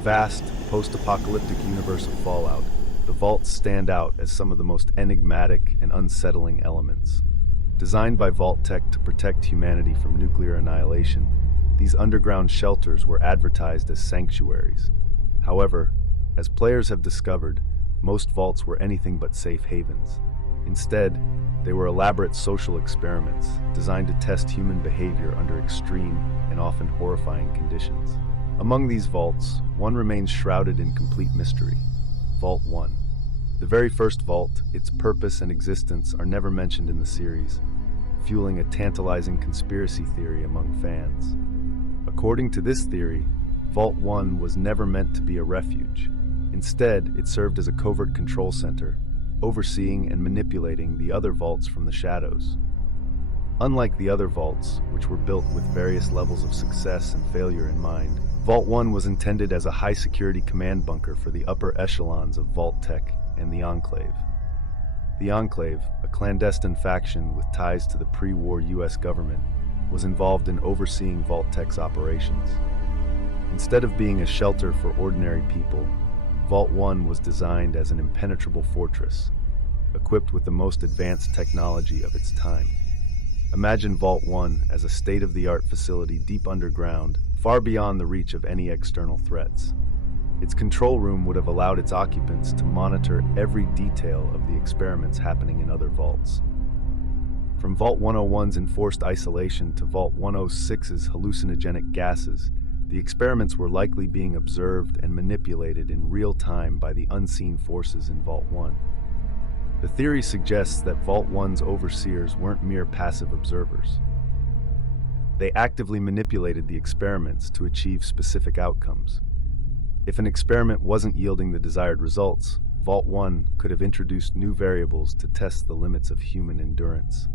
vast, post-apocalyptic universe of Fallout, the vaults stand out as some of the most enigmatic and unsettling elements. Designed by Vault-Tec to protect humanity from nuclear annihilation, these underground shelters were advertised as sanctuaries. However, as players have discovered, most vaults were anything but safe havens. Instead, they were elaborate social experiments designed to test human behavior under extreme and often horrifying conditions. Among these vaults, one remains shrouded in complete mystery: Vault 1. The very first vault, its purpose and existence are never mentioned in the series, fueling a tantalizing conspiracy theory among fans. According to this theory, Vault 1 was never meant to be a refuge. Instead, it served as a covert control center, overseeing and manipulating the other vaults from the shadows. Unlike the other vaults, which were built with various levels of success and failure in mind, Vault 1 was intended as a high-security command bunker for the upper echelons of Vault-Tec and the Enclave. The Enclave, a clandestine faction with ties to the pre-war US government, was involved in overseeing Vault-Tec's operations. Instead of being a shelter for ordinary people, Vault 1 was designed as an impenetrable fortress, equipped with the most advanced technology of its time. Imagine Vault 1 as a state-of-the-art facility deep underground, far beyond the reach of any external threats. Its control room would have allowed its occupants to monitor every detail of the experiments happening in other vaults. From Vault 101's enforced isolation to Vault 106's hallucinogenic gases, the experiments were likely being observed and manipulated in real time by the unseen forces in Vault 1. The theory suggests that Vault 1's overseers weren't mere passive observers. They actively manipulated the experiments to achieve specific outcomes. If an experiment wasn't yielding the desired results, Vault 1 could have introduced new variables to test the limits of human endurance.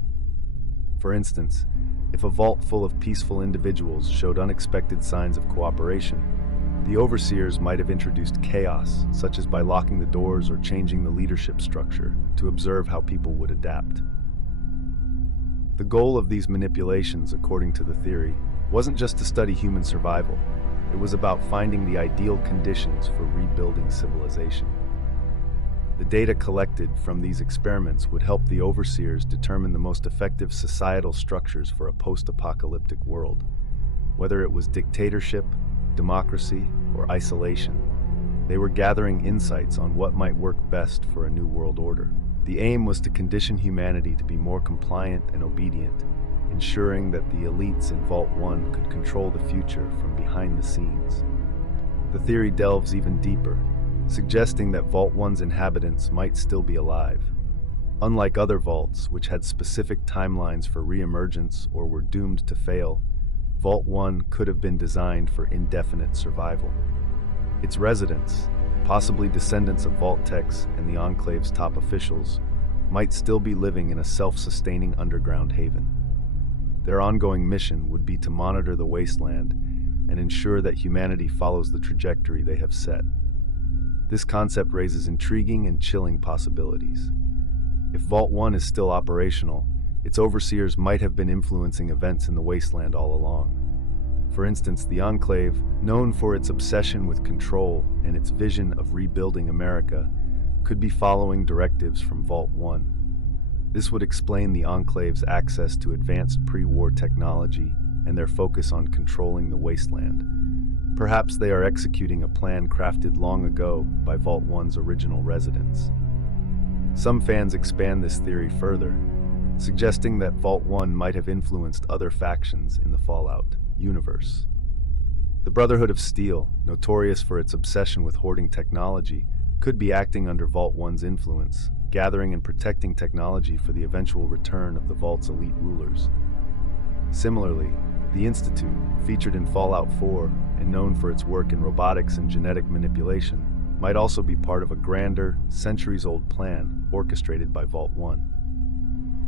For instance, if a vault full of peaceful individuals showed unexpected signs of cooperation, the overseers might have introduced chaos, such as by locking the doors or changing the leadership structure, to observe how people would adapt. The goal of these manipulations, according to the theory, wasn't just to study human survival. It was about finding the ideal conditions for rebuilding civilization. The data collected from these experiments would help the overseers determine the most effective societal structures for a post-apocalyptic world. Whether it was dictatorship, democracy, or isolation, they were gathering insights on what might work best for a new world order. The aim was to condition humanity to be more compliant and obedient, ensuring that the elites in Vault 1 could control the future from behind the scenes. The theory delves even deeper, suggesting that Vault 1's inhabitants might still be alive. Unlike other vaults, which had specific timelines for re-emergence or were doomed to fail, Vault 1 could have been designed for indefinite survival. Its residents, possibly descendants of Vault-Tec's and the Enclave's top officials, might still be living in a self-sustaining underground haven. Their ongoing mission would be to monitor the Wasteland and ensure that humanity follows the trajectory they have set. This concept raises intriguing and chilling possibilities. If Vault 1 is still operational, its overseers might have been influencing events in the Wasteland all along. For instance, the Enclave, known for its obsession with control and its vision of rebuilding America, could be following directives from Vault 1. This would explain the Enclave's access to advanced pre-war technology and their focus on controlling the Wasteland. Perhaps they are executing a plan crafted long ago by Vault 1's original residents. Some fans expand this theory further, suggesting that Vault 1 might have influenced other factions in the Fallout universe. The Brotherhood of Steel, notorious for its obsession with hoarding technology, could be acting under Vault 1's influence, gathering and protecting technology for the eventual return of the Vault's elite rulers. Similarly, the Institute, featured in Fallout 4 and known for its work in robotics and genetic manipulation, might also be part of a grander, centuries-old plan orchestrated by Vault 1.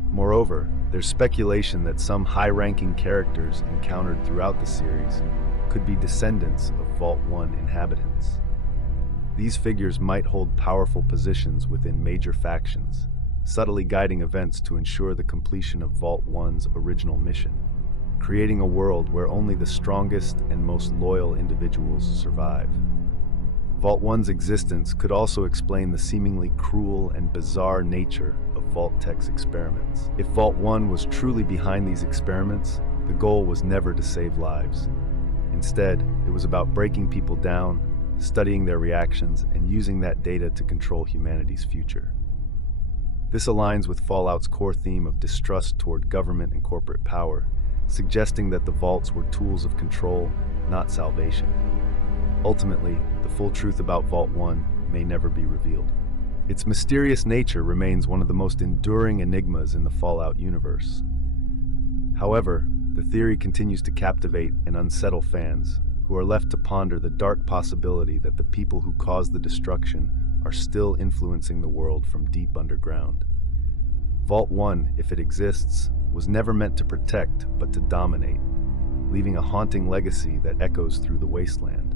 Moreover, there's speculation that some high-ranking characters encountered throughout the series could be descendants of Vault 1 inhabitants. These figures might hold powerful positions within major factions, subtly guiding events to ensure the completion of Vault 1's original mission, creating a world where only the strongest and most loyal individuals survive. Vault 1's existence could also explain the seemingly cruel and bizarre nature of Vault-Tec's experiments. If Vault 1 was truly behind these experiments, the goal was never to save lives. Instead, it was about breaking people down, studying their reactions, and using that data to control humanity's future. This aligns with Fallout's core theme of distrust toward government and corporate power, suggesting that the vaults were tools of control, not salvation. Ultimately, the full truth about Vault 1 may never be revealed. Its mysterious nature remains one of the most enduring enigmas in the Fallout universe. However, the theory continues to captivate and unsettle fans, who are left to ponder the dark possibility that the people who caused the destruction are still influencing the world from deep underground. Vault 1, if it exists, was never meant to protect but to dominate, leaving a haunting legacy that echoes through the Wasteland.